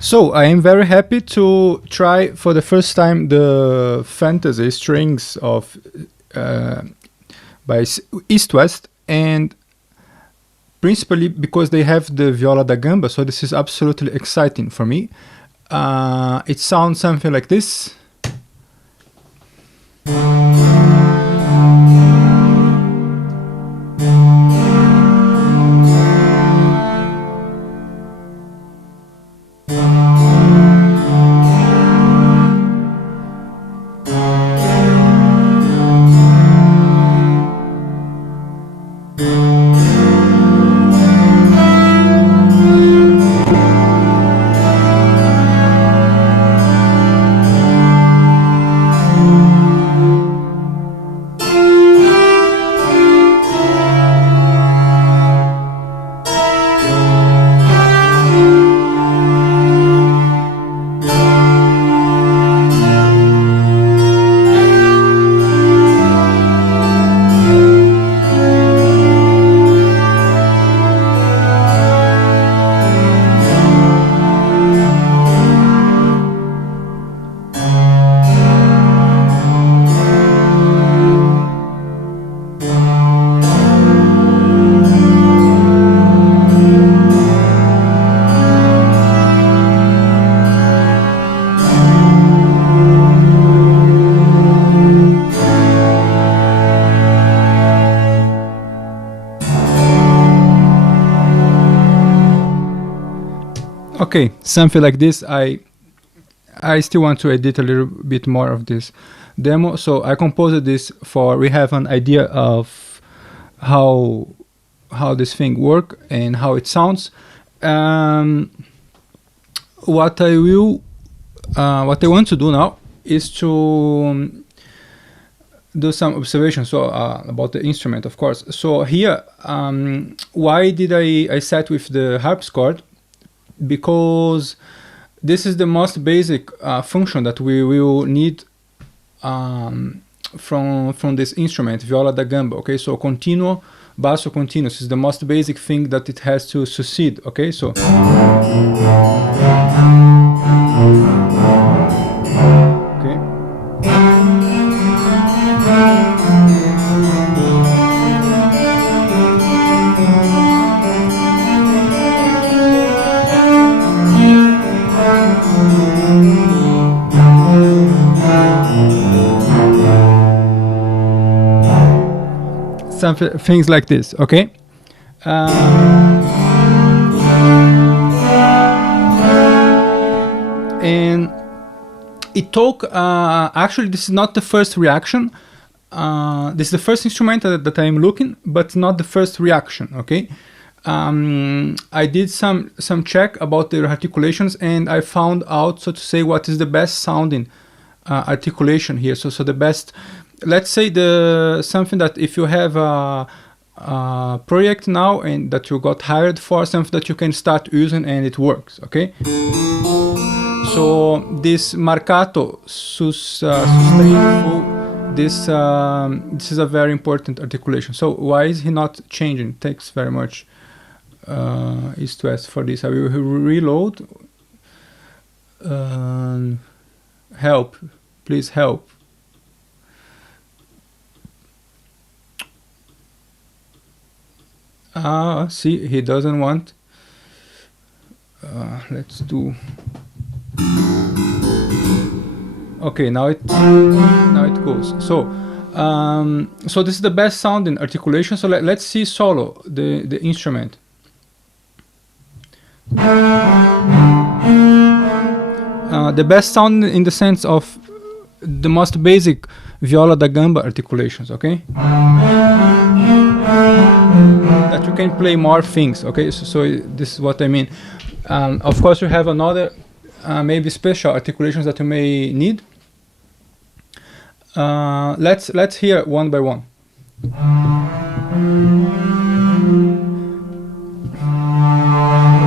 So I am very happy to try for the first time the fantasy strings of by EastWest, and principally because they have the viola da gamba. So this is absolutely exciting for me. It sounds something like this. Okay, something like this. I still want to edit a little bit more of this demo. So I composed this for, we have an idea of how this thing work and how it sounds. What I want to do now is to do some observations about the instrument, of course. So here, why did I set with the harpsichord? Because this is the most basic function that we will need from this instrument, viola da gamba. Okay, so continuo, basso continuous is the most basic thing that it has to succeed. Okay, so okay. Some things like this, okay? And it took, actually this is not the first reaction. This is the first instrument that I'm looking, but not the first reaction, okay? I did some check about their articulations, and I found out, so to say, what is the best sounding articulation here. So the best, let's say something that if you have a project now and that you got hired for, something that you can start using and it works, okay? So this marcato sustain full, this is a very important articulation. So why is he not changing? Takes very much EastWest for this. I will reload. Help, please help. See, he doesn't want. Let's do. Okay, now it goes. So so this is the best sounding articulation. So let's see solo, the instrument. The best sound in the sense of the most basic viola da gamba articulations, okay? That you can play more things, okay? So this is what I mean. Of course, you have another maybe special articulations that you may need. Let's hear one by one.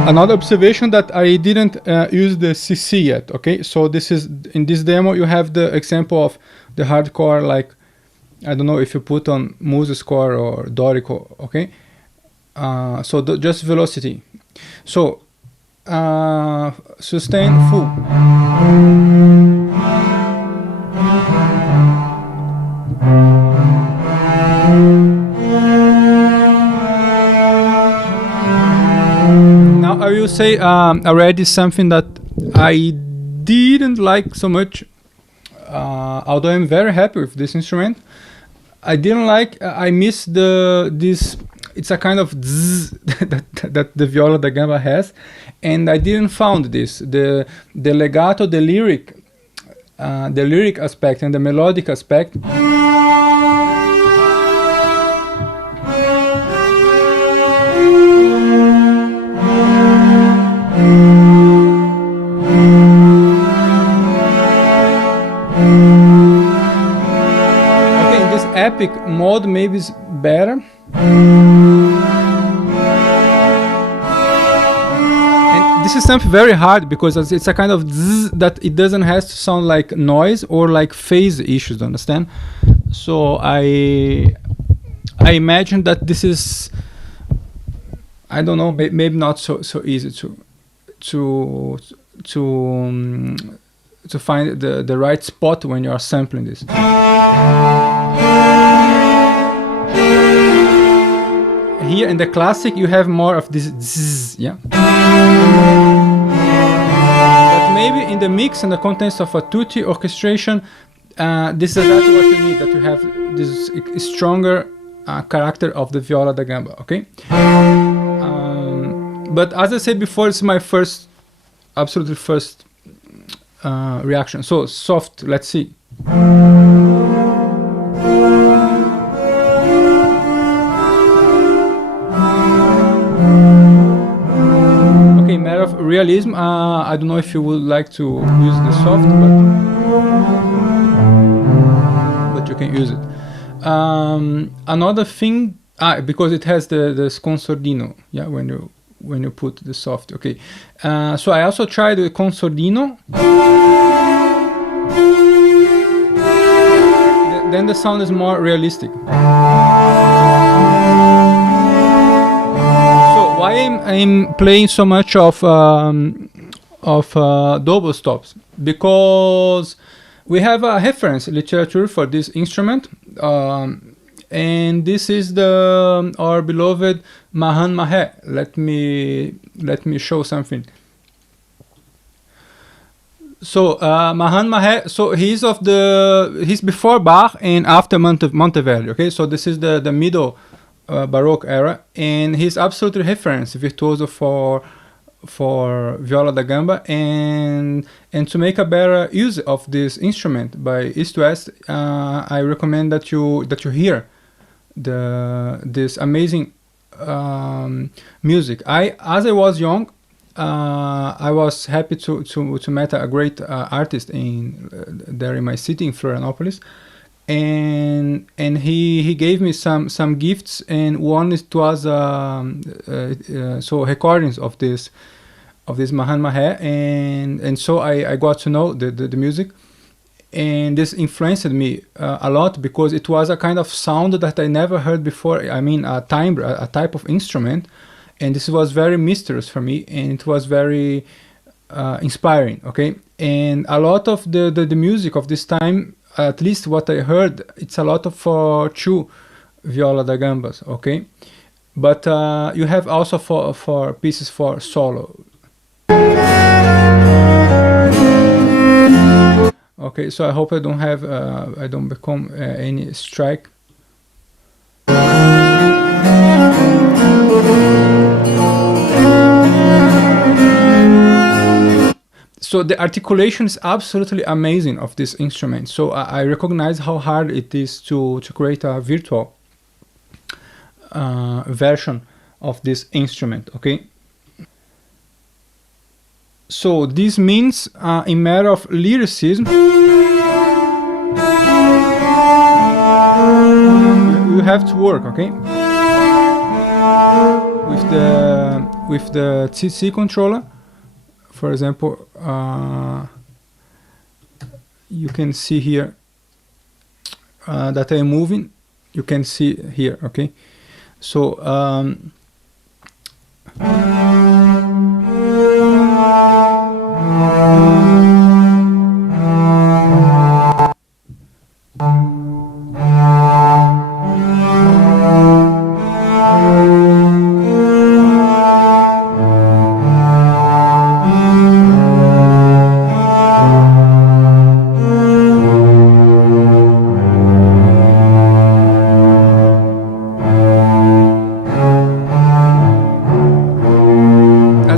Another observation that I didn't use the CC yet, okay? So this is, in this demo, you have the example of the hardcore, like, I don't know if you put on Muse score or Dorico, okay? So just velocity. So, sustain full. Now I will say already something that I didn't like so much, although I'm very happy with this instrument. I didn't like, I miss this, it's a kind of zzz that the viola da gamba has, and I didn't found this, the legato, the lyric aspect and the melodic aspect. Epic mode maybe is better, and this is something very hard because it's a kind of zzz that it doesn't have to sound like noise or like phase issues, understand? So I imagine that this is, I don't know, maybe not so easy to find the right spot when you are sampling this. Here in the classic you have more of this zzz, yeah. But maybe in the mix and the context of a tutti orchestration, this is exactly what you need, that you have this stronger character of the viola da gamba, okay? But as I said before, it's my absolutely first reaction. So soft, let's see. Okay, matter of realism. I don't know if you would like to use the soft, but you can use it. Another thing, because it has the consordino, yeah, when you put the soft, okay. So I also tried the consordino. Then the sound is more realistic. So why I'm playing so much of double stops? Because we have a reference literature for this instrument, and this is our beloved Mahan Mahe. Let me show something. So Mahan Mahe, so he's before Bach and after Monteverdi, okay? So this is the middle Baroque era, and he's absolutely reference virtuoso for viola da gamba, and to make a better use of this instrument by EastWest, I recommend that you hear this amazing music. As I was young, I was happy to meet a great artist there in my city in Florianopolis, and he gave me some gifts, and one was so recordings of this Mahan Mahe, and so I got to know the music, and this influenced me a lot, because it was a kind of sound that I never heard before. I mean, a timbre, a type of instrument. And this was very mysterious for me, and it was very inspiring, okay? And a lot of the music of this time, at least what I heard, it's a lot of for two viola da gambas, okay? But you have also for pieces for solo. Okay, Okay, so I hope I don't have I don't become any strike. So the articulation is absolutely amazing of this instrument. So I recognize how hard it is to create a virtual version of this instrument. Okay. So this means in matter of lyricism, you have to work, okay, with the CC controller. For example, you can see here that I'm moving. You can see here, okay. So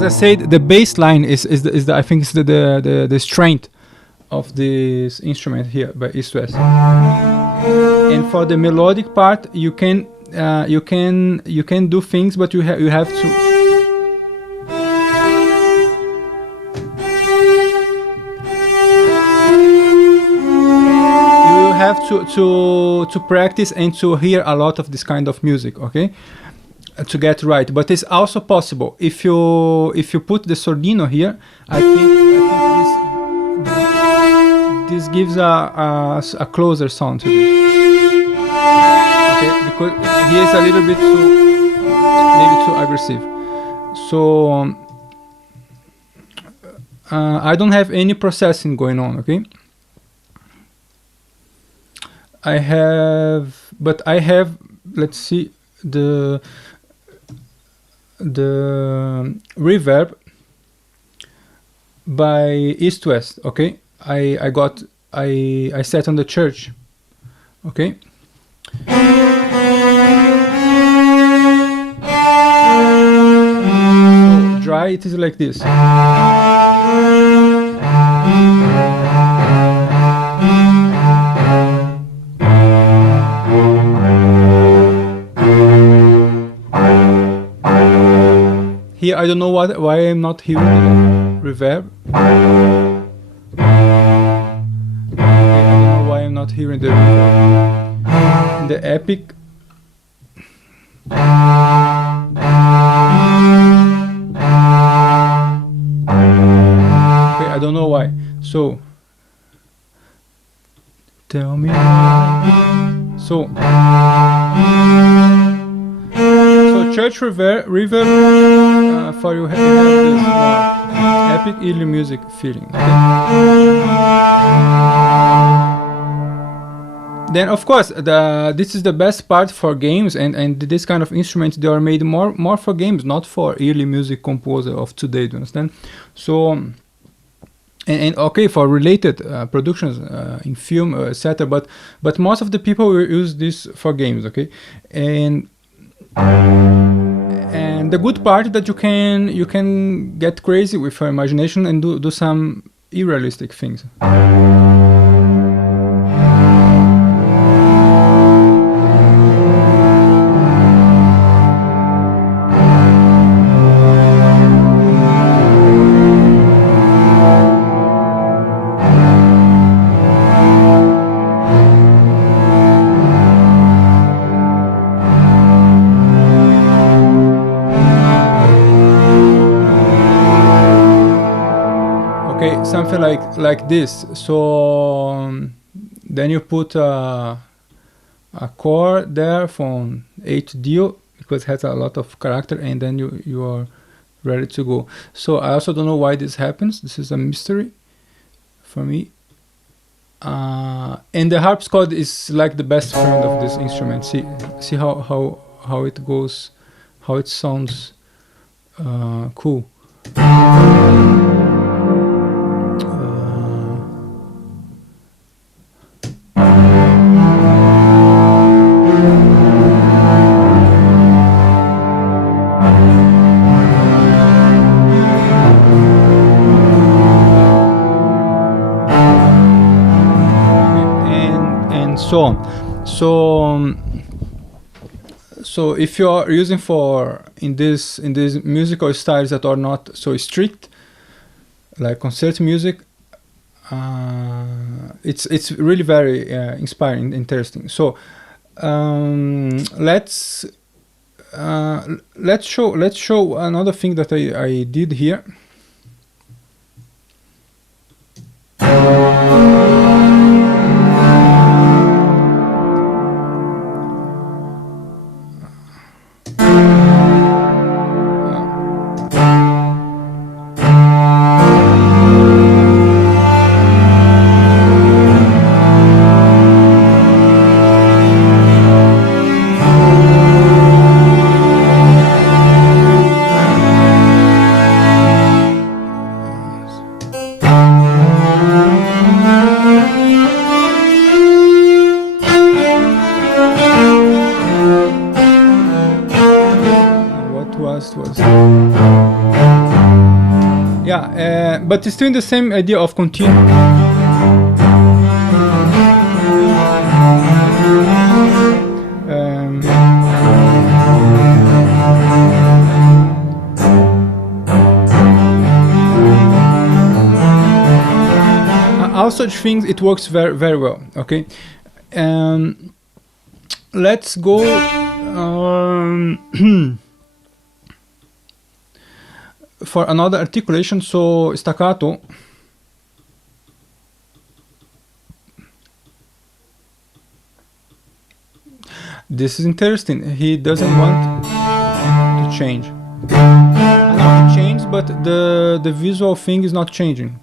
said, the bass line is the I think is the strength of this instrument here by EastWest. And for the melodic part, you can do things, but you have to to practice and to hear a lot of this kind of music, okay, to get right. But it's also possible if you put the sordino here. I think this gives a closer sound to this. Okay, because he is a little bit maybe too aggressive. So I don't have any processing going on. Okay. I have, let's see, the reverb by EastWest. Okay, I set on the church. Okay. So dry, it is like this. Here, I don't know why I'm not hearing the reverb. Okay, I don't know why I'm not hearing the reverb. The epic. Okay, I don't know why. So, tell me. So church reverb for you have this epic early music feeling. Okay? Then of course this is the best part for games, and this kind of instruments, they are made more for games, not for early music composer of today. Do you understand? So and okay, for related productions in film, etc. But most of the people will use this for games. Okay, and the good part that you can get crazy with your imagination and do some irrealistic things. Something like this. So then you put a chord there from A to D because it has a lot of character, and then you are ready to go. So I also don't know why this happens. This is a mystery for me. And the harpsichord is like the best friend of this instrument. See how it goes, how it sounds cool. and so on. So if you are using for in these musical styles that are not so strict, like concert music, it's really very inspiring, interesting. So let's show another thing that I did here. But it's still the same idea of continue. All such things, it works very, very well. Okay, let's go. For another articulation, so staccato. This is interesting. He doesn't want to change. I know it changed, but the visual thing is not changing.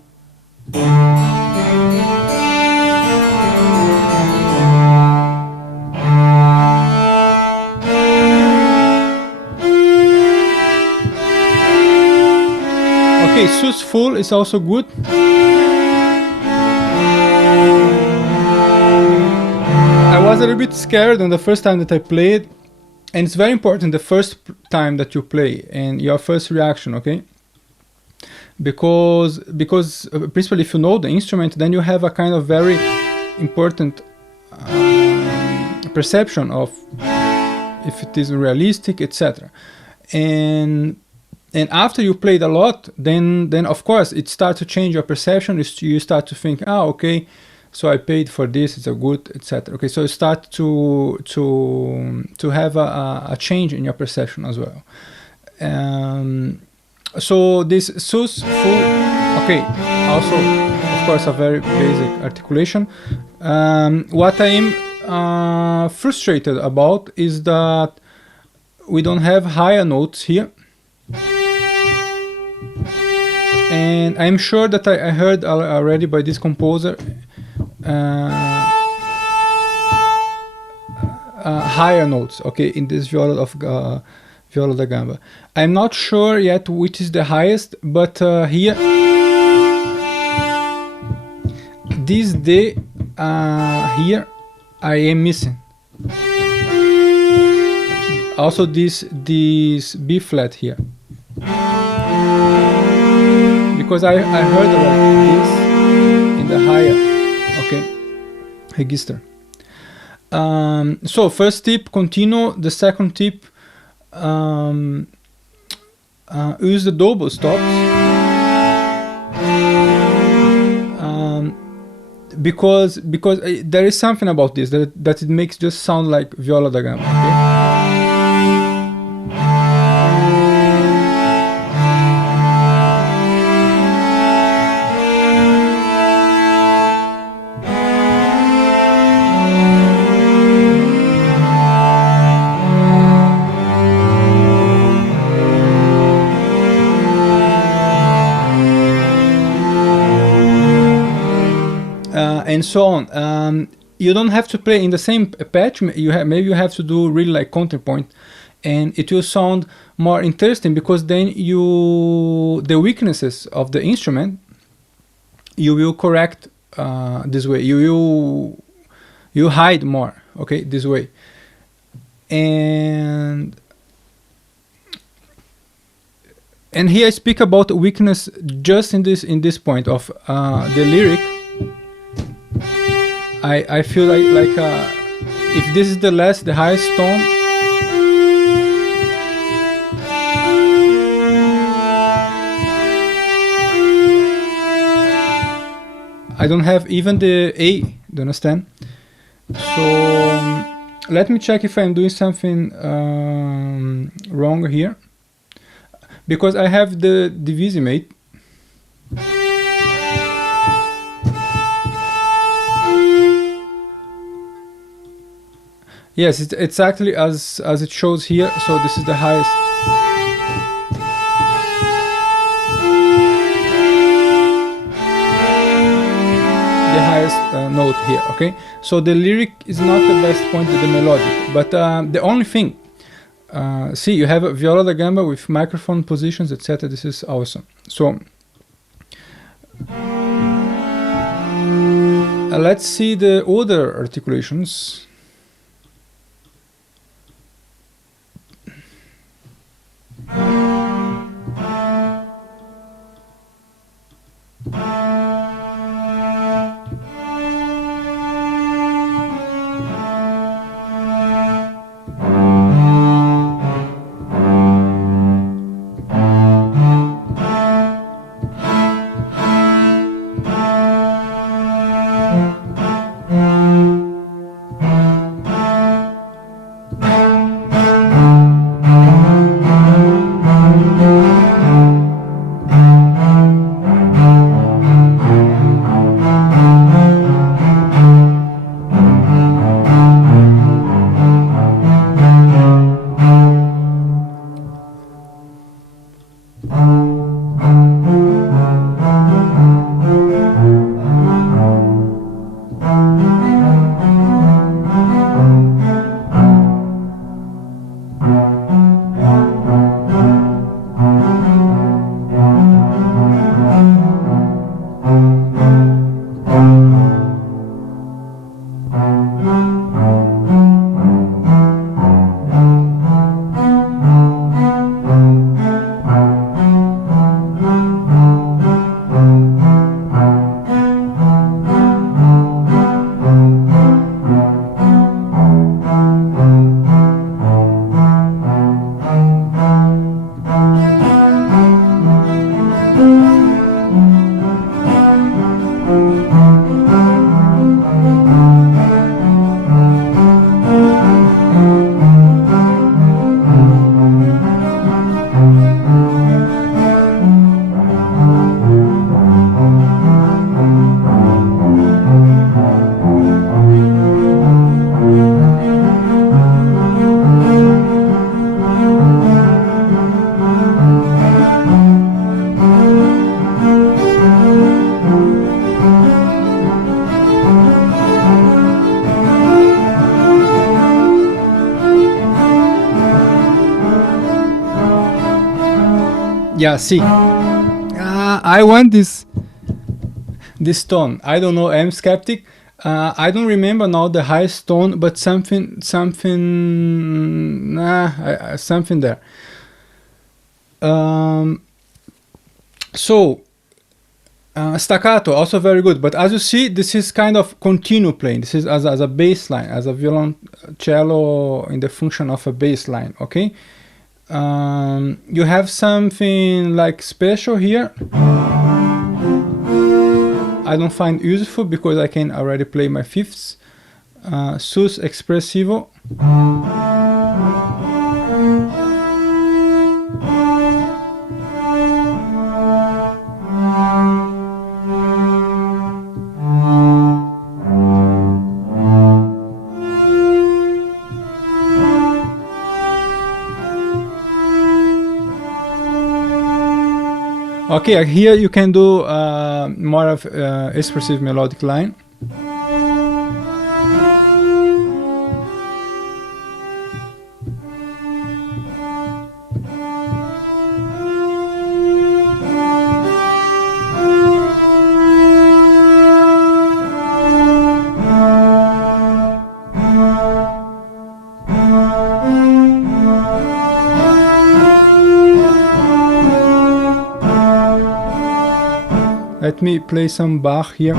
Okay, sus full is also good. I was a little bit scared on the first time that I played, and it's very important the first time that you play and your first reaction, okay? Because principally if you know the instrument, then you have a kind of very important perception of if it is realistic, etc. And after you played a lot, then of course it starts to change your perception. You start to think, okay, so I paid for this, it's a good, etc. Okay, so you start to have a change in your perception as well. So this sus full, okay, also of course a very basic articulation. What I am frustrated about is that we don't have higher notes here. And I'm sure that I heard already by this composer higher notes, okay, in this viola of Viola da Gamba. I'm not sure yet which is the highest, but here this D here I am missing. Also this B flat here. Because I heard about this in the higher, okay, register. So first tip, continue. The second tip, use the double stops. Because there is something about this that it makes just sound like Viola da Gamba, okay? And so on. You don't have to play in the same patch. Maybe you have to do really like counterpoint, and it will sound more interesting because then the weaknesses of the instrument you will correct this way. You hide more, okay, this way. And here I speak about weakness just in this point of the lyric. I feel like if this is the highest tone, I don't have even the A, do you understand? So let me check if I'm doing something wrong here, because I have the divisimate. Yes, it's exactly as it shows here. So this is the highest. The highest note here. Okay, so the lyric is not the best point to the melodic, but the only thing. See, you have a viola da gamba with microphone positions, etc. This is awesome. So let's see the other articulations. Yeah, see, I want this tone. I don't know. I'm skeptic. I don't remember now the highest tone, but something there. So staccato also very good, but as you see, this is kind of continue playing. This is as a bass line, as a violoncello in the function of a bass line. Okay. You have something like special here. I don't find useful because I can already play my fifths. Sus expressivo. Okay, here you can do more of expressive melodic line. Let me play some Bach here.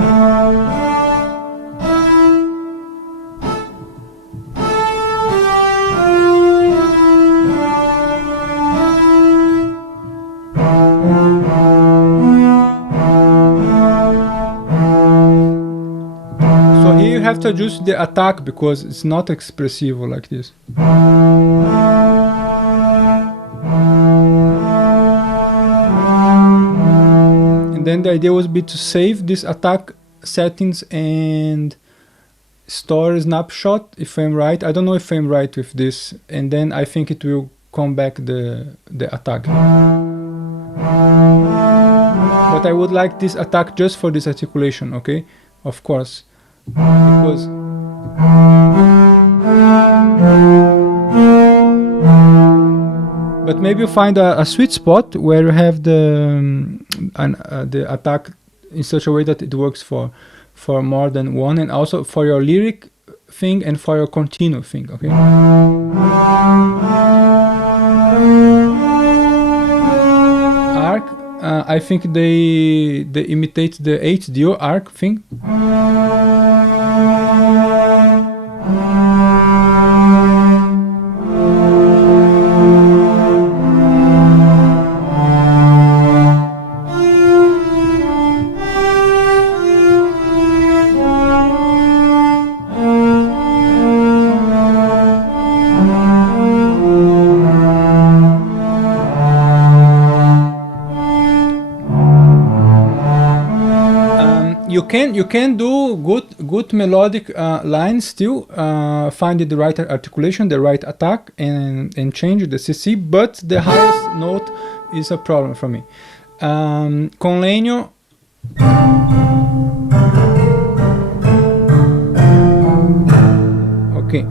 you have to adjust the attack because it's not expressive like this. And then the idea would be to save this attack settings and store a snapshot, if I'm right. I don't know if I'm right with this, and then I think it will come back the attack. But I would like this attack just for this articulation, okay? Of course, because but maybe you find a sweet spot where you have the attack in such a way that it works for more than one, and also for your lyric thing and for your continuo thing, okay? Arc, I think they imitate the HDO arc thing. You can do good melodic lines still, find the right articulation, the right attack, and change the CC, but the highest note is a problem for me. Con legno, okay.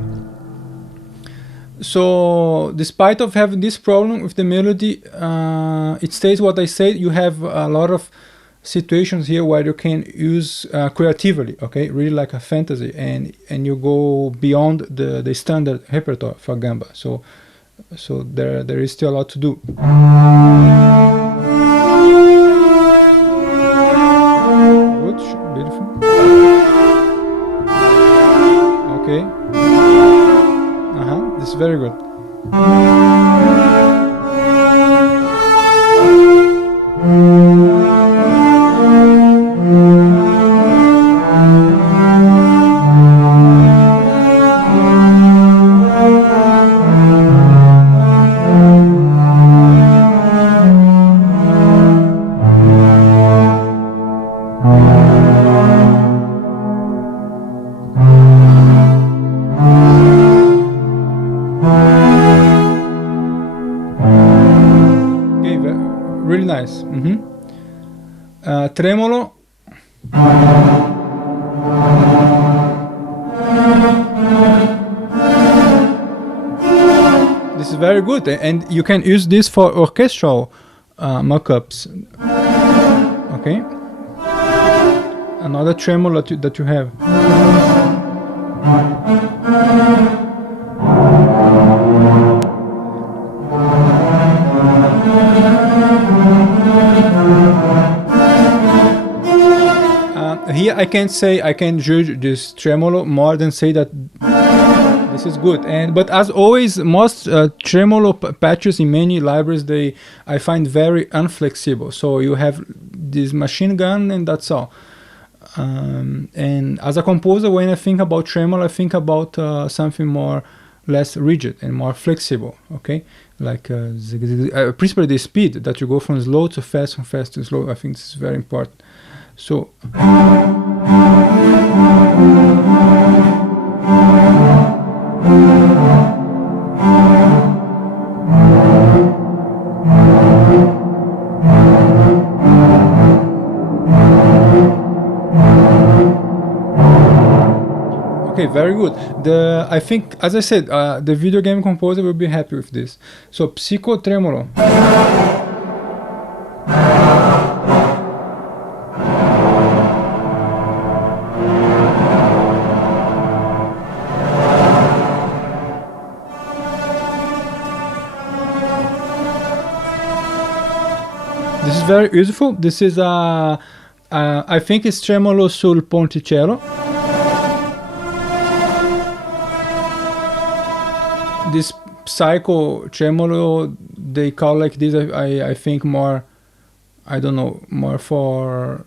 So despite of having this problem with the melody, it stays what I said. You have a lot of situations here where you can use creatively, okay, really like a fantasy, and you go beyond the standard repertoire for Gamba. So there is still a lot to do. Good, beautiful. Okay. This is very good. Nice. Tremolo. This is very good, and you can use this for orchestral mock-ups. Okay. Another tremolo that you have. Here I can't say I can judge this tremolo more than say that this is good. But as always, most tremolo patches in many libraries I find very unflexible. So you have this machine gun and that's all. And as a composer, when I think about tremolo, I think about something less rigid and more flexible. Okay, like principally the speed that you go from slow to fast, from fast to slow. I think this is very important. So okay, very good. I think, as I said, the video game composer will be happy with this. So Psycho Tremolo. This is very useful. This is I think it's tremolo sul ponticello. This psycho tremolo, they call like this, I think more, I don't know, more for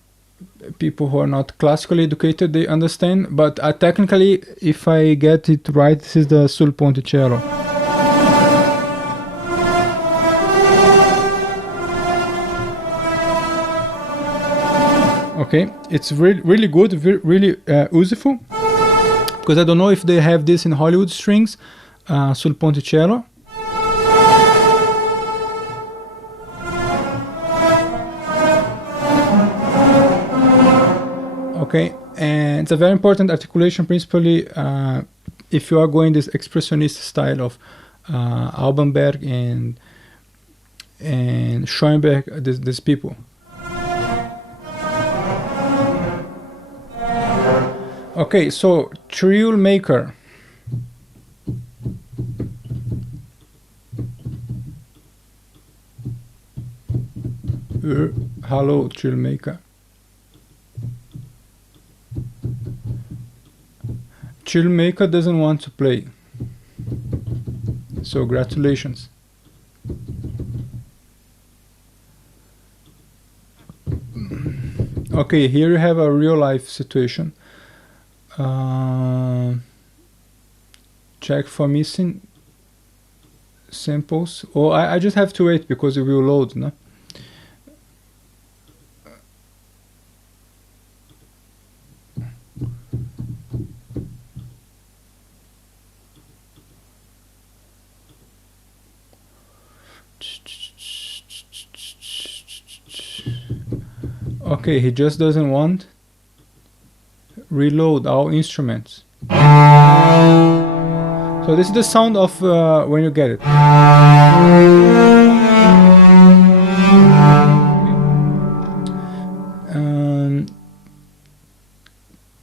people who are not classically educated, they understand, but technically, if I get it right, this is the sul ponticello. Okay, it's really good, really useful, because I don't know if they have this in Hollywood strings, sul ponticello. Okay, and it's a very important articulation, principally if you are going this expressionist style of Albanberg and Schoenberg, these people. Okay, so trill maker. Hello, trill maker. Trill maker doesn't want to play. So congratulations. Okay, here you have a real life situation. Check for missing samples. Oh, I just have to wait because it will load, no? Okay, he just doesn't want reload all instruments. So this is the sound of when you get it.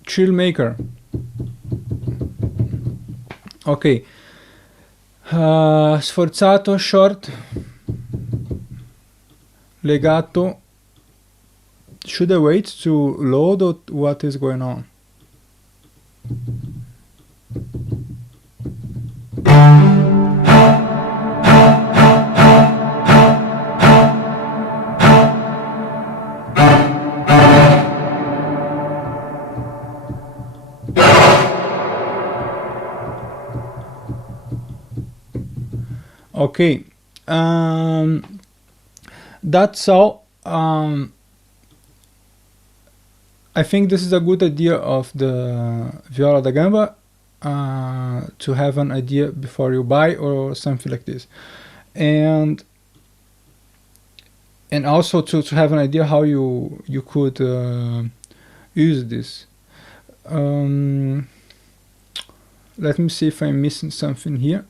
Trill maker. Okay. Sforzato, short, legato. Should I wait to load, or what is going on? Okay, that's all. I think this is a good idea of the Viola da Gamba, to have an idea before you buy or something like this, and also to have an idea how you could use this. Let me see if I'm missing something here.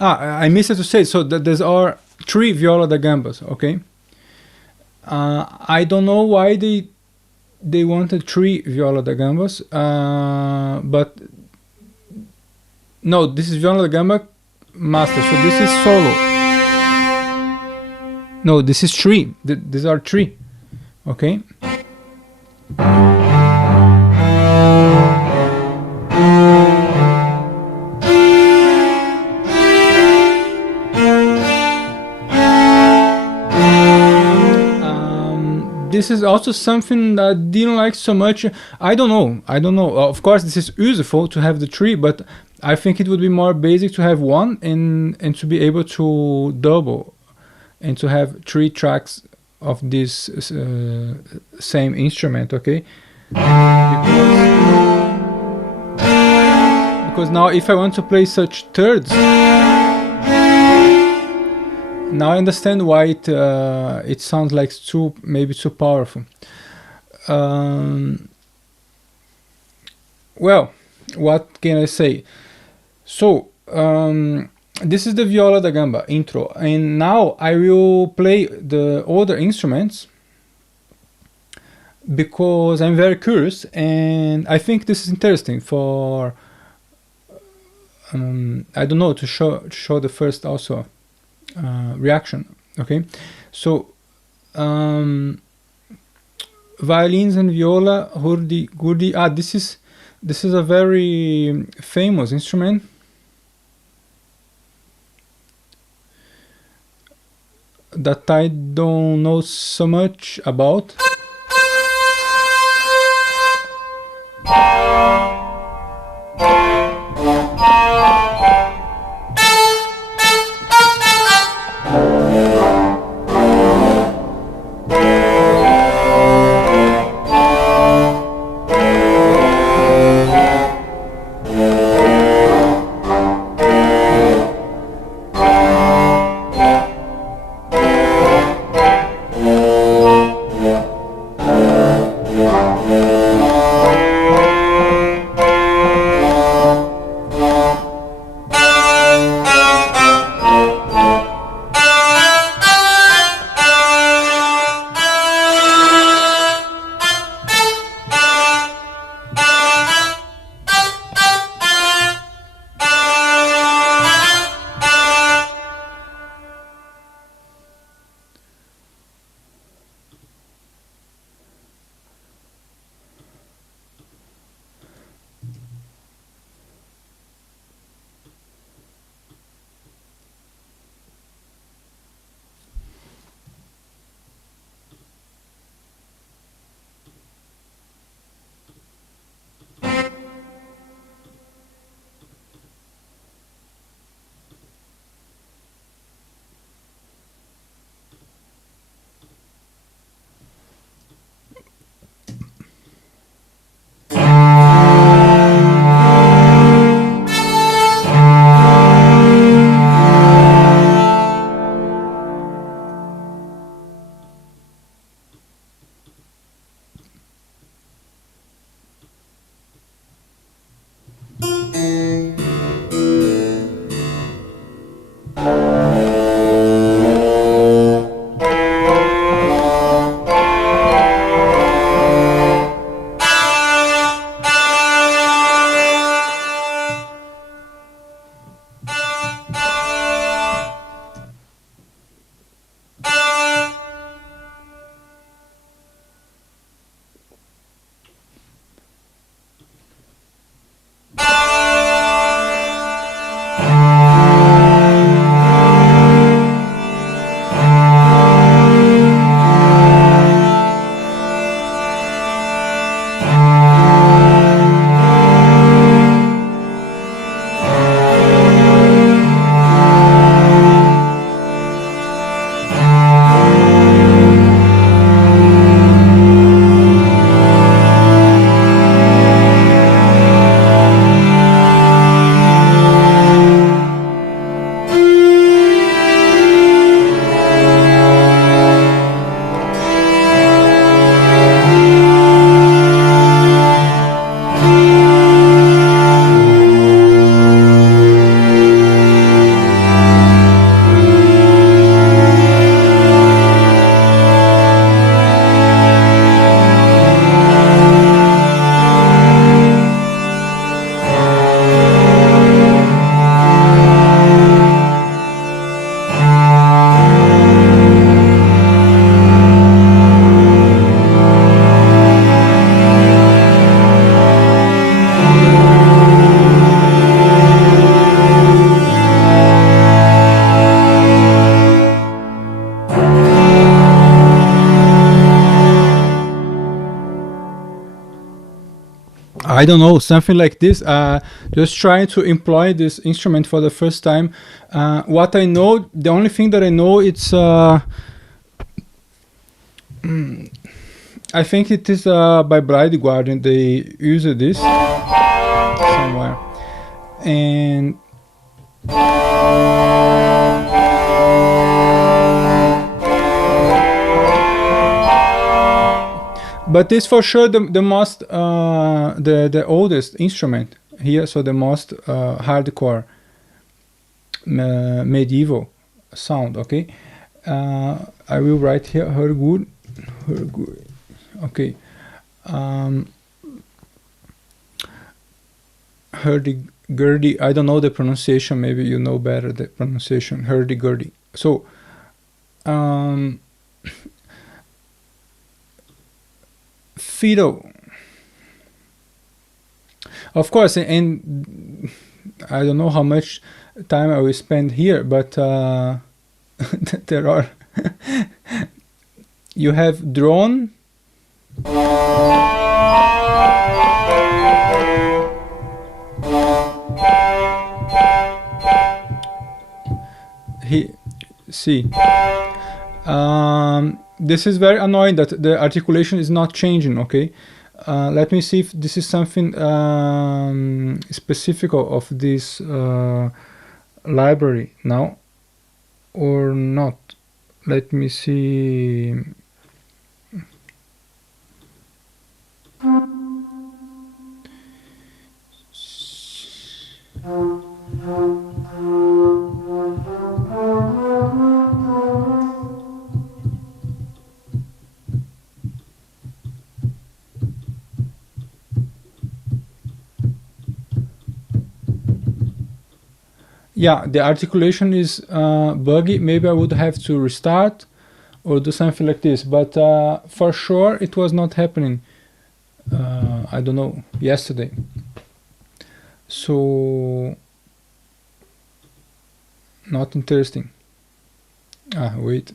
I missed to say, so that there are 3 Viola da Gambas, okay? I don't know why they wanted 3 Viola da Gambas, but no, this is Viola da Gamba master, so this is solo. No, this is 3. These are 3, okay? This is also something that I didn't like so much. I don't know. Of course, this is useful to have the 3, but I think it would be more basic to have 1 and to be able to double and to have 3 tracks of this same instrument, okay? Because now if I want to play such thirds, now I understand why it sounds like maybe too powerful. Well, what can I say? So this is the Viola da Gamba intro, and now I will play the other instruments because I'm very curious and I think this is interesting for I don't know, to show the first also reaction. Okay, so violins and viola, hurdy-gurdy. This is a very famous instrument. That I don't know so much about. I don't know, something like this. Just trying to employ this instrument for the first time. What I know, the only thing that I know, it's I think it is by Bride Guardian. They use this somewhere, and but it's for sure the most the oldest instrument here, so the most hardcore medieval sound. Okay, I will write here her good. Okay, hurdy-gurdy. I don't know the pronunciation. Maybe you know better the pronunciation. Hurdy-gurdy. So, fiddle. Of course, and I don't know how much time I will spend here, but there are you have drone, see, this is very annoying that the articulation is not changing. Okay, let me see if this is something specific of this library now or not. Let me see. Yeah, the articulation is buggy. Maybe I would have to restart or do something like this, but for sure it was not happening, I don't know, yesterday. So, not interesting. Wait.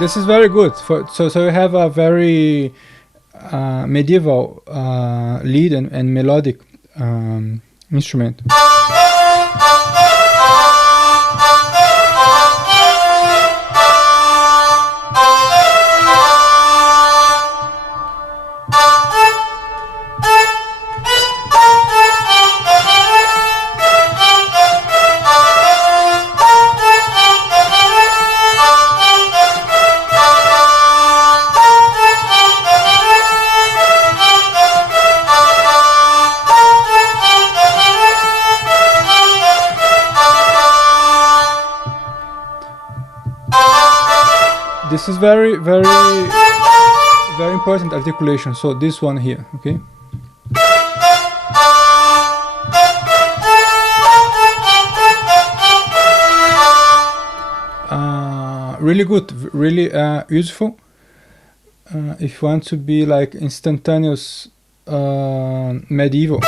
This is very good. So you have a very medieval lead and melodic instrument. This is very important articulation. So this one here, okay. Really good, really useful. If you want to be like instantaneous medieval.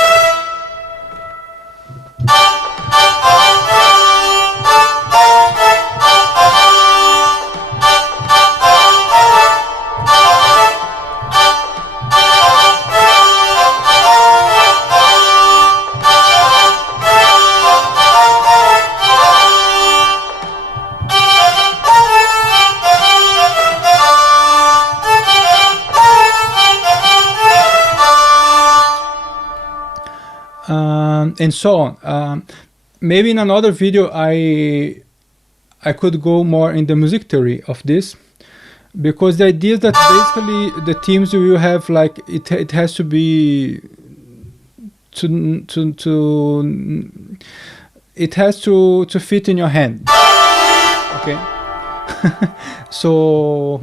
And so on. Maybe in another video I could go more in the music theory of this, because the idea is that basically the themes you will have, like it has to be it has to fit in your hand. Okay. So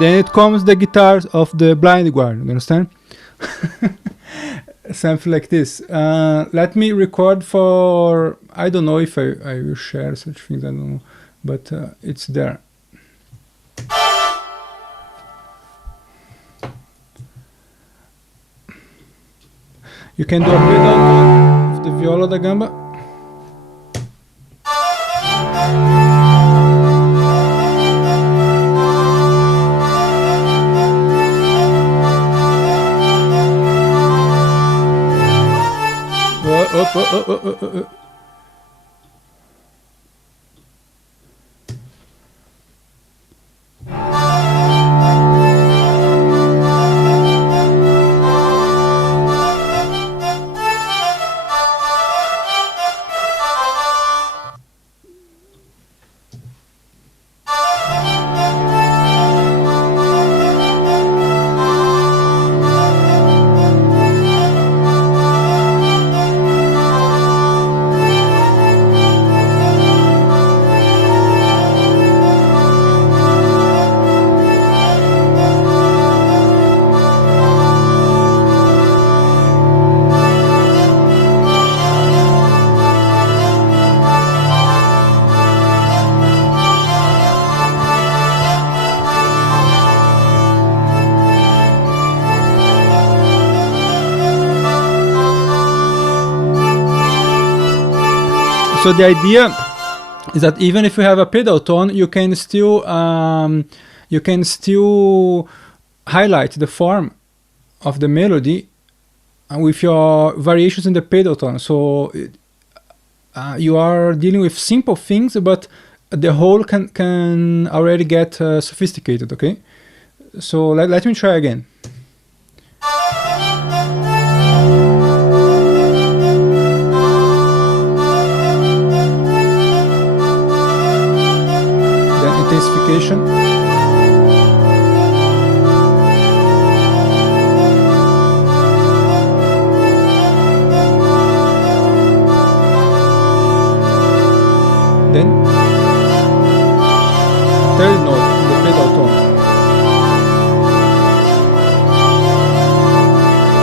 then it comes the guitars of the blind guard. You understand? Something like this. Let me record for, I don't know if I will share such things, I don't know, but it's there. You can do a pedal of the viola da gamba. So the idea is that even if you have a pedal tone, you can still highlight the form of the melody with your variations in the pedal tone. So you are dealing with simple things, but the whole can already get sophisticated. Okay, so let me try again. Intensification. Then third note in the pedal tone.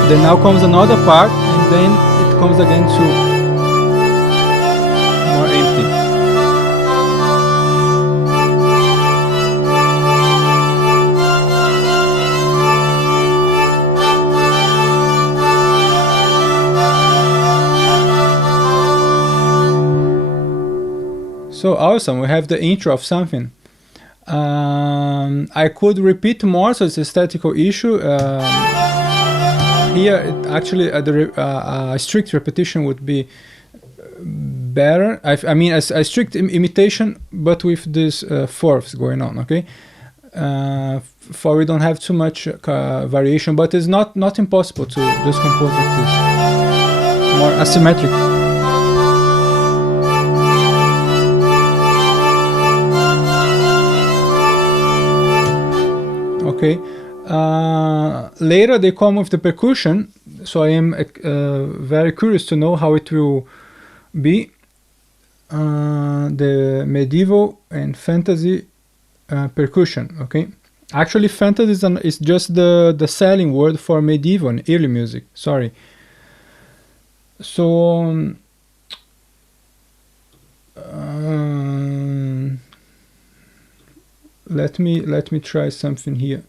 Then now comes another part, and then it comes again to more empty. So awesome, we have the intro of something. I could repeat more, so it's a statistical issue. Here, actually, a strict repetition would be better. I mean, a strict imitation, but with this fourths going on, okay? For we don't have too much variation, but it's not impossible to just compose like this. More asymmetric. Okay. Later they come with the percussion, so I am very curious to know how it will be. The medieval and fantasy percussion. Okay. Actually, fantasy is just the selling word for medieval and early music. Sorry. So. Let me try something here.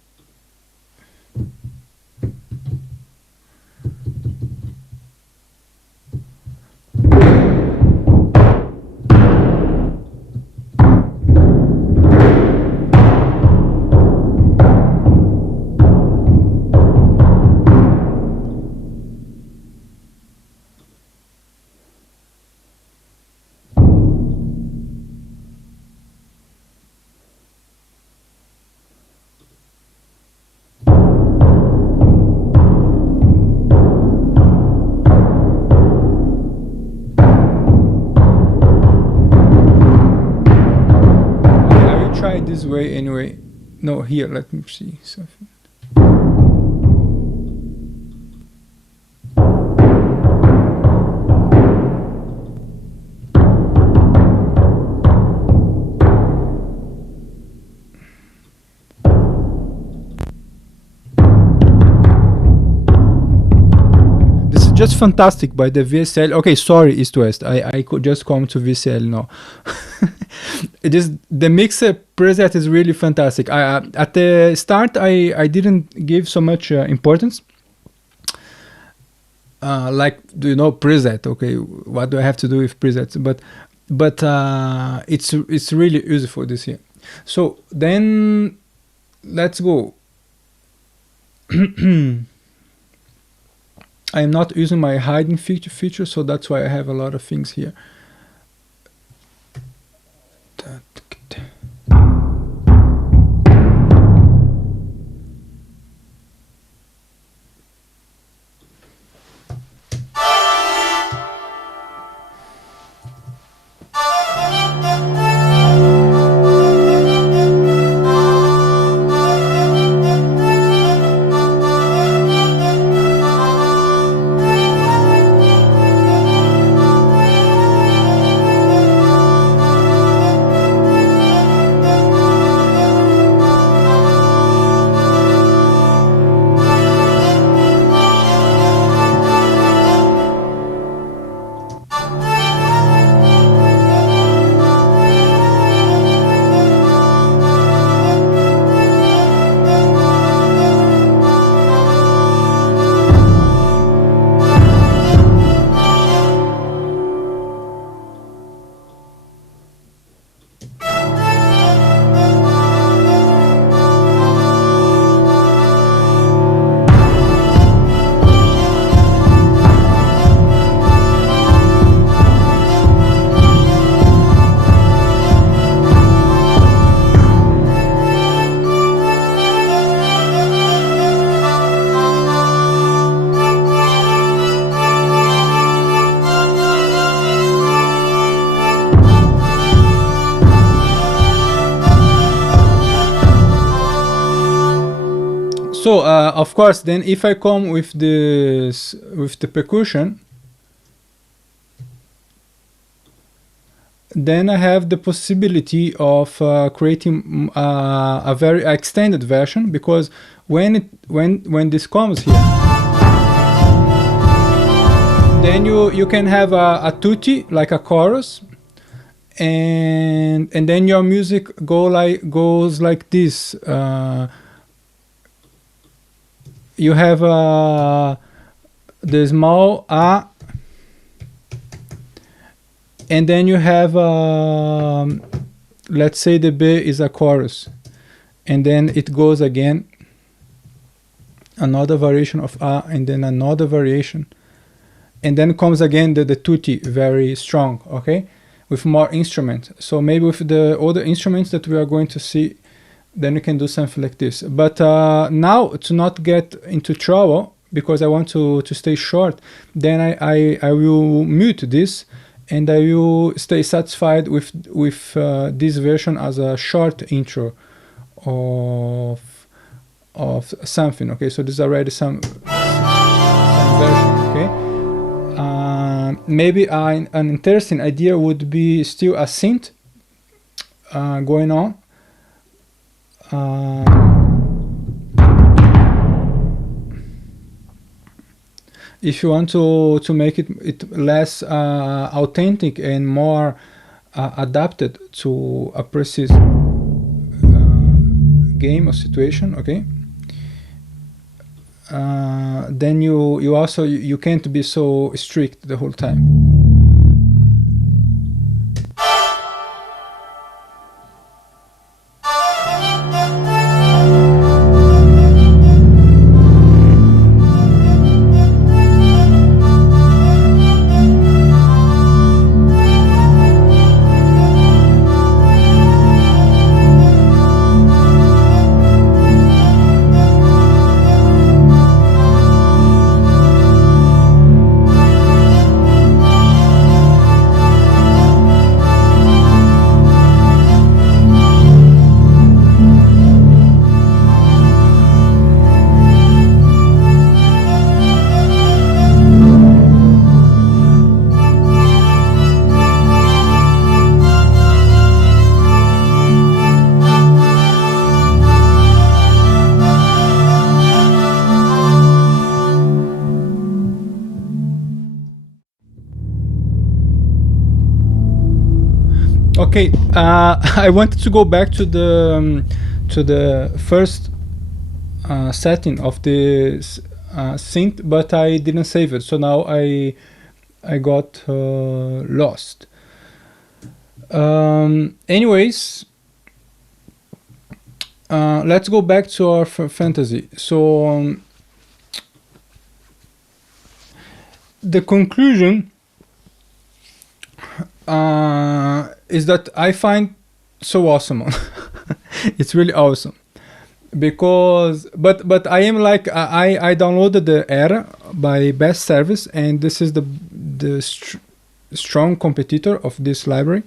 This way anyway. No, here, let me see something. just fantastic by the VSL. Okay, sorry, EastWest. I could just come to VSL now. It is the mixer preset is really fantastic. At the start, I didn't give so much importance. Like, do you know preset? Okay, what do I have to do with presets? But it's really useful this year. So then let's go. I am not using my hiding feature, so that's why I have a lot of things here. So of course, then if I come with this with the percussion, then I have the possibility of creating a very extended version, because when this comes here, then you can have a tutti, like a chorus, and then your music goes like this. You have the small A, and then you have let's say the B is a chorus, and then it goes again, another variation of A, and then another variation, and then comes again the tutti, very strong, okay, with more instruments. So maybe with the other instruments that we are going to see, then you can do something like this. But now, to not get into trouble, because I want to stay short, then I will mute this, and I will stay satisfied with this version as a short intro of something. Okay, so this is already some version. Okay, maybe an interesting idea would be still a synth going on. If you want to make it less authentic and more adapted to a precise game or situation, okay, then you can't be so strict the whole time. Okay, I wanted to go back to the first setting of this synth, but I didn't save it, so now I got lost. Anyways, let's go back to our fantasy. So the conclusion is that I find so awesome. It's really awesome because but I am like I downloaded the Era by Best Service, and this is the strong competitor of this library,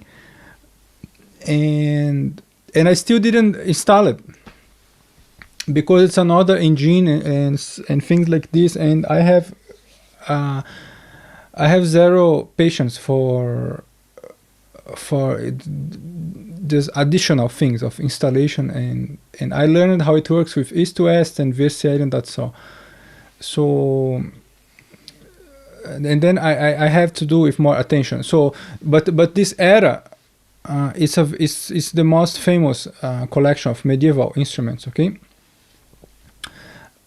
and I still didn't install it because it's another engine and things like this, and I have zero patience for this additional things of installation, and I learned how it works with EastWest and VCL, and that's all. So and then I have to do with more attention. So but this Era it's the most famous collection of medieval instruments, okay?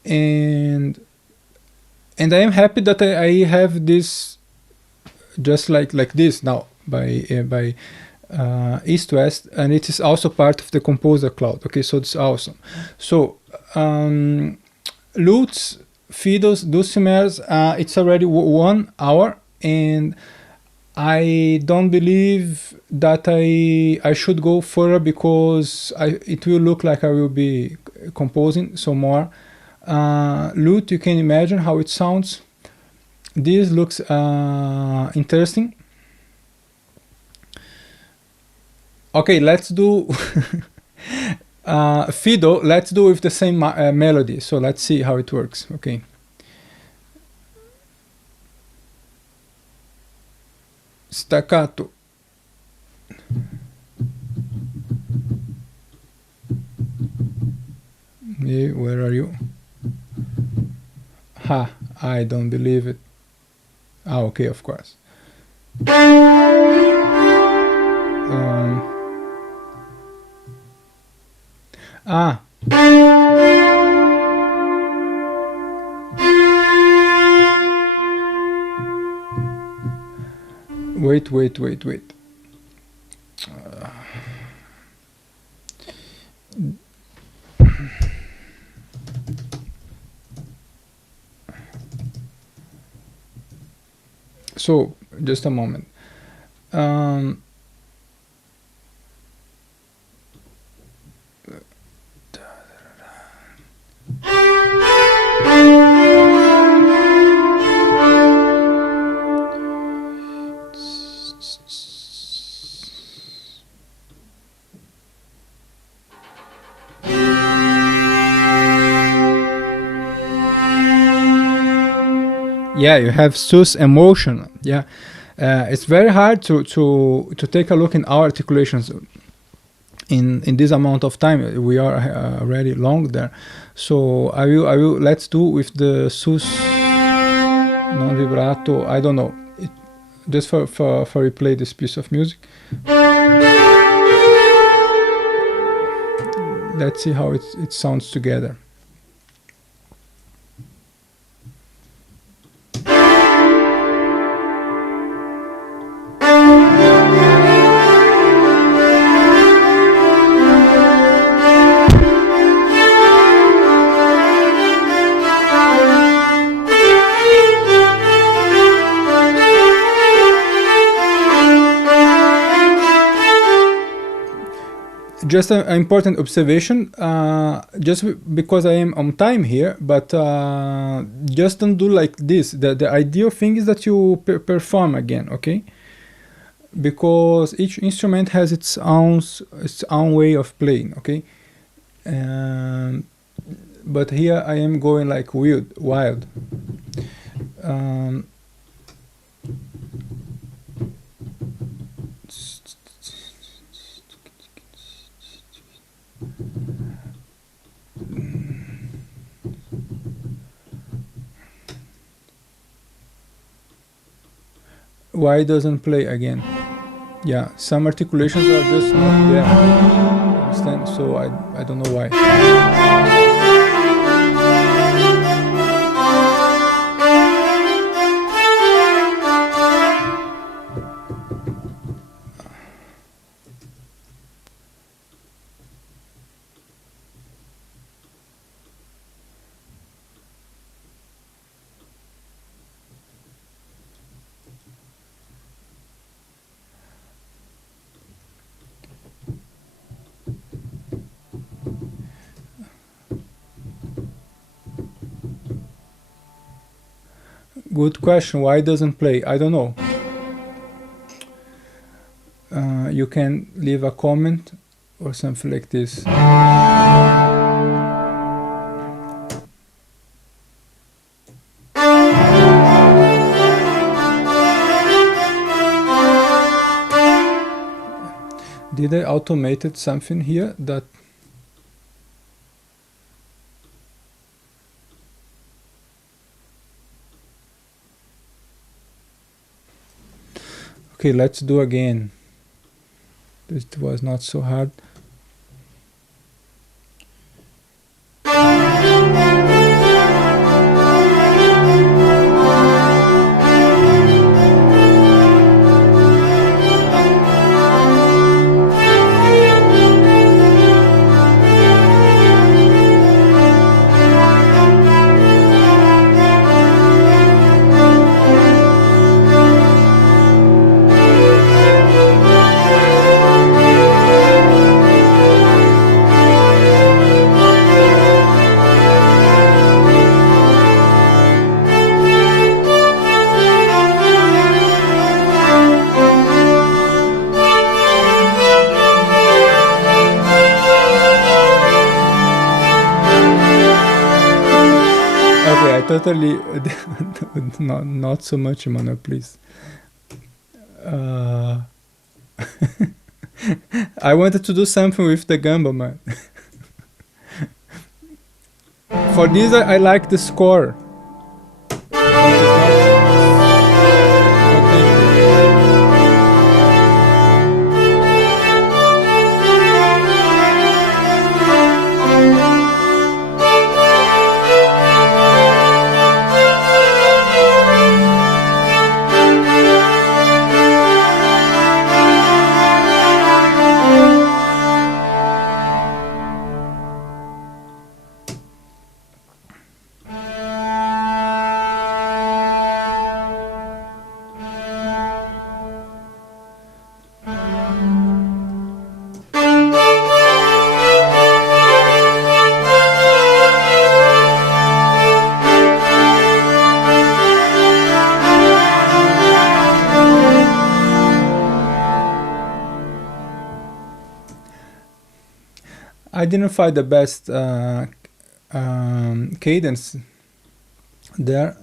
And I am happy that I have this just like this now by EastWest, and it is also part of the Composer Cloud. Okay, so it's awesome. So lutes, fiddles, dulcimers, it's already 1 hour, and I don't believe that I should go further because it will look like I will be composing some more. Lute, you can imagine how it sounds. This looks interesting. Okay, let's do fiddle. Let's do with the same melody. So let's see how it works. Okay. Staccato. Hey, where are you? Ha, I don't believe it. Ah, okay, of course. Wait. So, just a moment. Yeah, you have sus emotion. Yeah, it's very hard to take a look in our articulations in this amount of time. We are already long there, so I will let's do with the sus non vibrato. I don't know, just for replay this piece of music. Let's see how it sounds together. Just an important observation, just because I am on time here, but just don't do like this. The ideal thing is that you perform again, okay? Because each instrument has its own way of playing, okay? But here I am going like wild. Why doesn't play again? Yeah, some articulations are just not there. Understand? So I don't know why. Good question. Why it doesn't play? I don't know. You can leave a comment or something like this. Did I automated something here that... Okay, let's do again. This was not so hard. Totally not so much, Emmanuel, please. I wanted to do something with the Gamba, man. For this, I like the score. I didn't find the best cadence there.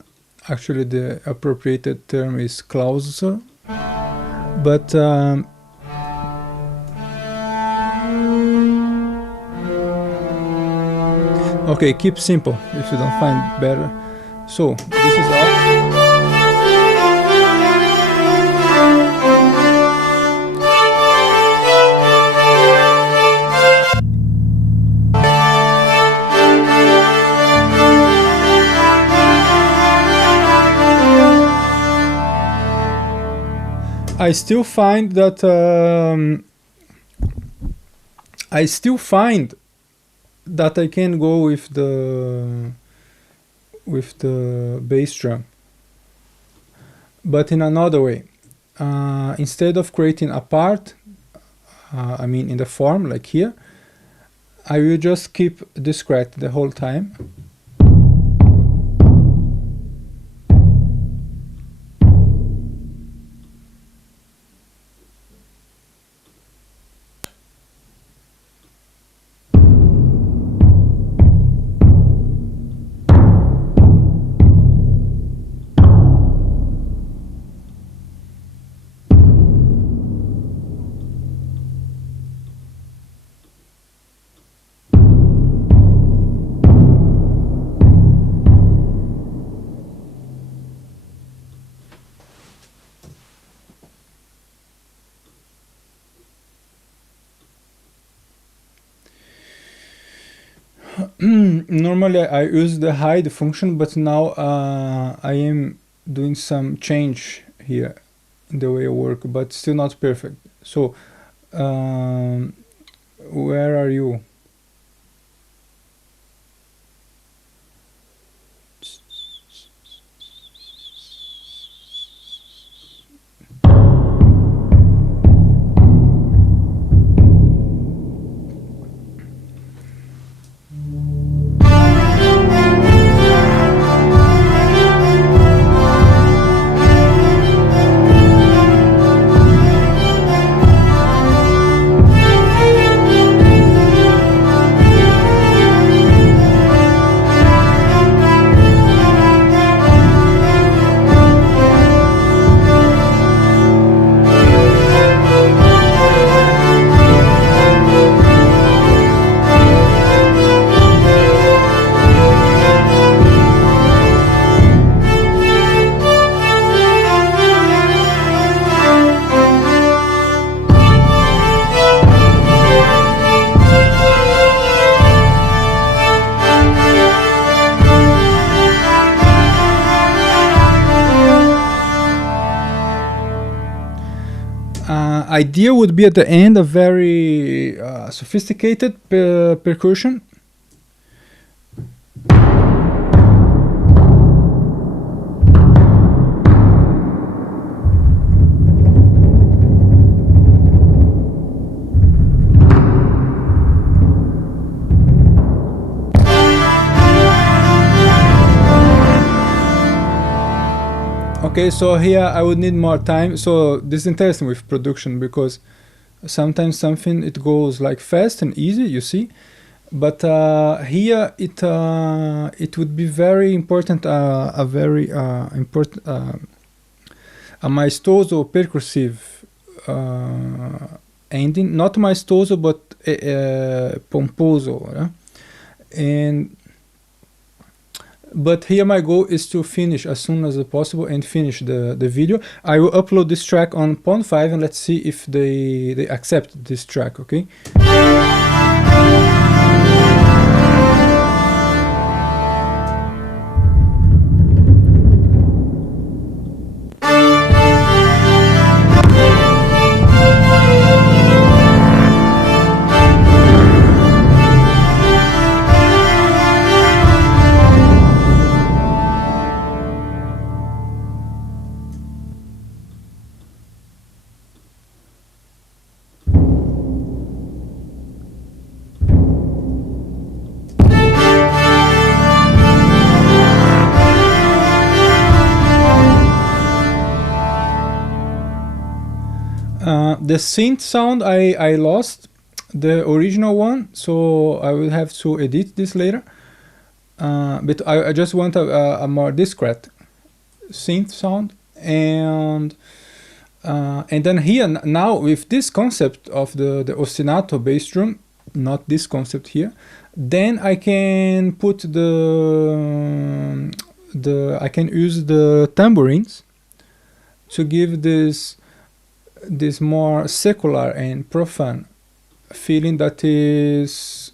Actually, the appropriate term is clauser, but okay, keep simple if you don't find better. So this is all. I still find that I can go with the bass drum, but in another way. Instead of creating a part, I mean in the form like here, I will just keep the scratch the whole time. Normally I use the hide function, but now I am doing some change here in the way I work, but still not perfect. So where are you? Idea would be at the end a very sophisticated percussion. Okay, so here I would need more time. So this is interesting with production, because sometimes something it goes like fast and easy, you see, but here it would be very important, a very important a maestoso percussive ending, not maestoso but pomposo, and but here my goal is to finish as soon as possible and finish the video. I will upload this track on Pond 5 and let's see if they accept this track, okay? The synth sound I lost the original one, so I will have to edit this later, but I just want a more discreet synth sound, and then here now with this concept of the ostinato bass drum, not this concept here, then I can put I can use the tambourines to give this more secular and profane feeling that is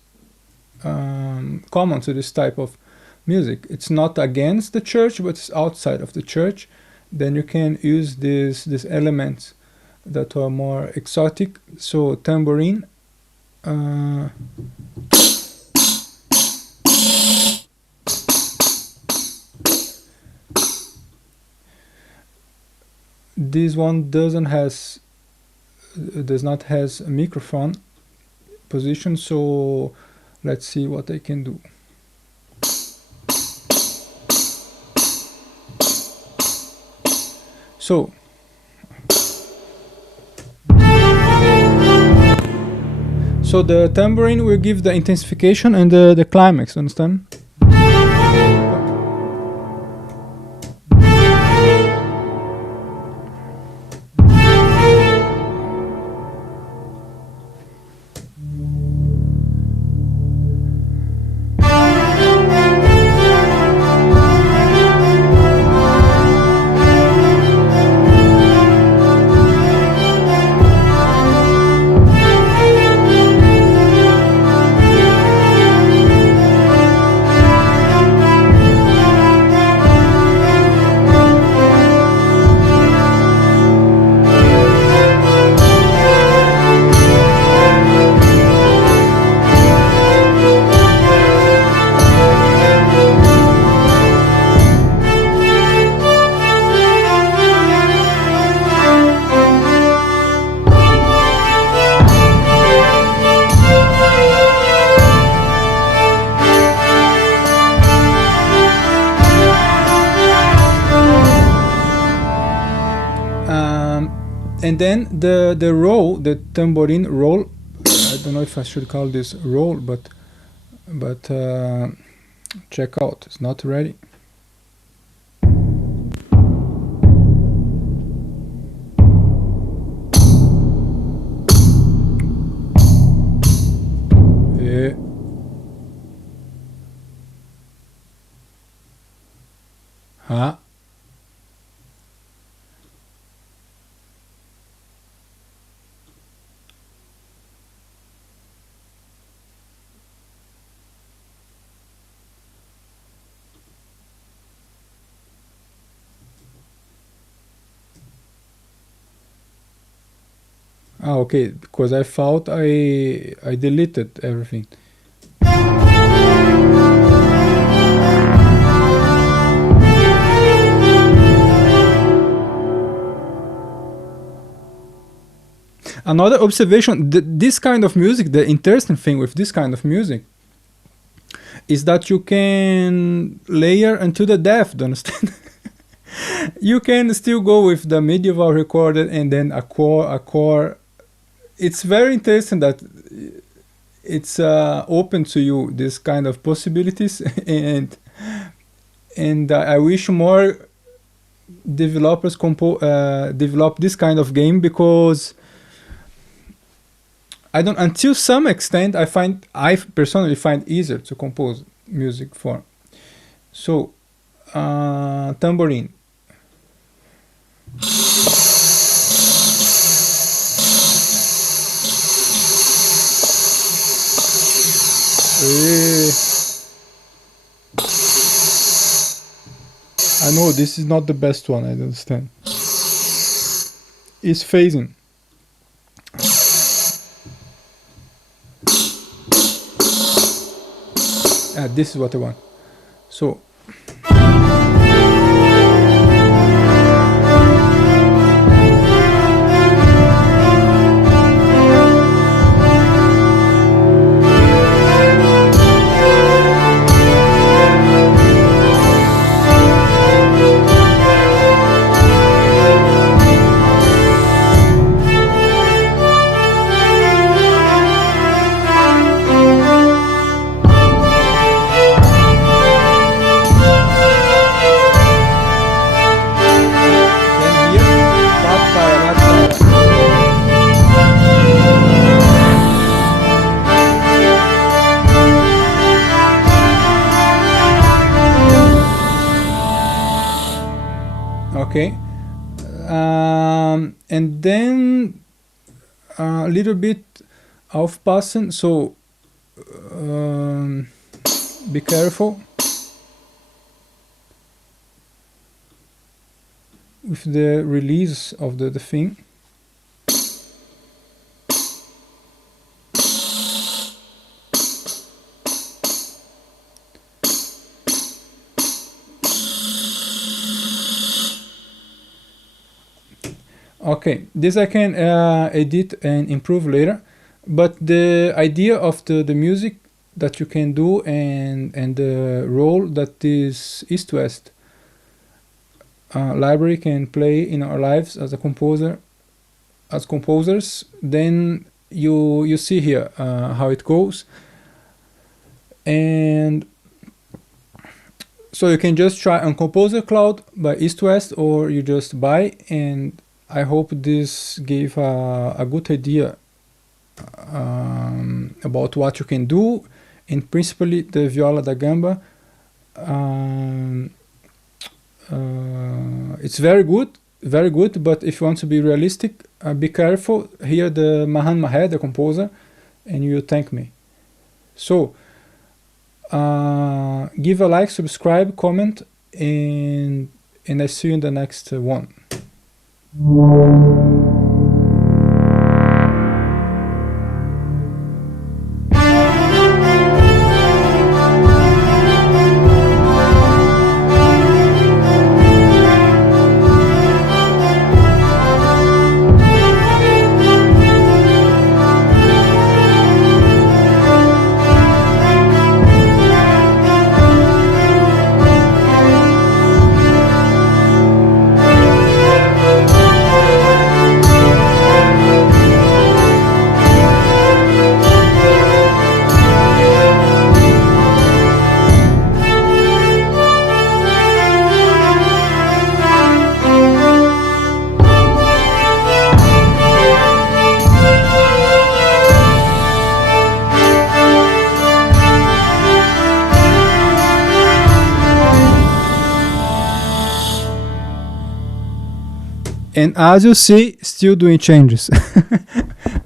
common to this type of music. It's not against the church, but it's outside of the church. Then you can use these elements that are more exotic. So tambourine, this one does not has a microphone position, so let's see what I can do. So the tambourine will give the intensification and the climax, understand? and then the roll, the tambourine roll. I don't know if I should call this roll, but check out. It's not ready. Yeah. Huh? Ah, okay, because I thought I deleted everything. Another observation, this kind of music, the interesting thing with this kind of music is that you can layer until the death, do you understand? You can still go with the medieval recorded and then a core. It's very interesting that it's open to you, this kind of possibilities, and I wish more developers develop this kind of game, because until some extent I personally find easier to compose music for. So tambourine. I know this is not the best one, I understand. It's phasing. This is what I want. So okay, and then a little bit aufpassen, so be careful with the release of the thing. Okay, this I can edit and improve later, but the idea of the music that you can do and the role that this EastWest library can play in our lives as a composer, as composers, then you see here how it goes. And so you can just try on Composer Cloud by EastWest, or you just buy, and I hope this gave a good idea about what you can do. And principally the Viola da Gamba, it's very good, but if you want to be realistic, be careful. Here the Mahan Maher, the composer, and you will thank me. So give a like, subscribe, comment, and I see you in the next one. And as you see, still doing changes.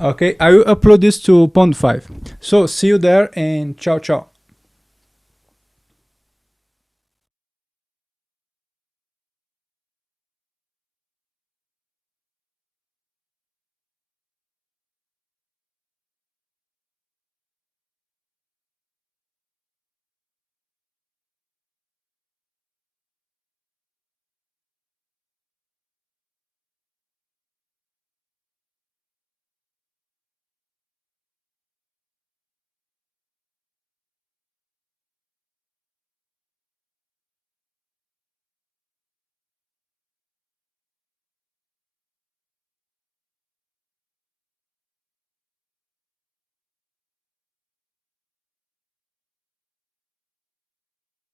Okay, I will upload this to Pond 5. So see you there, and ciao ciao.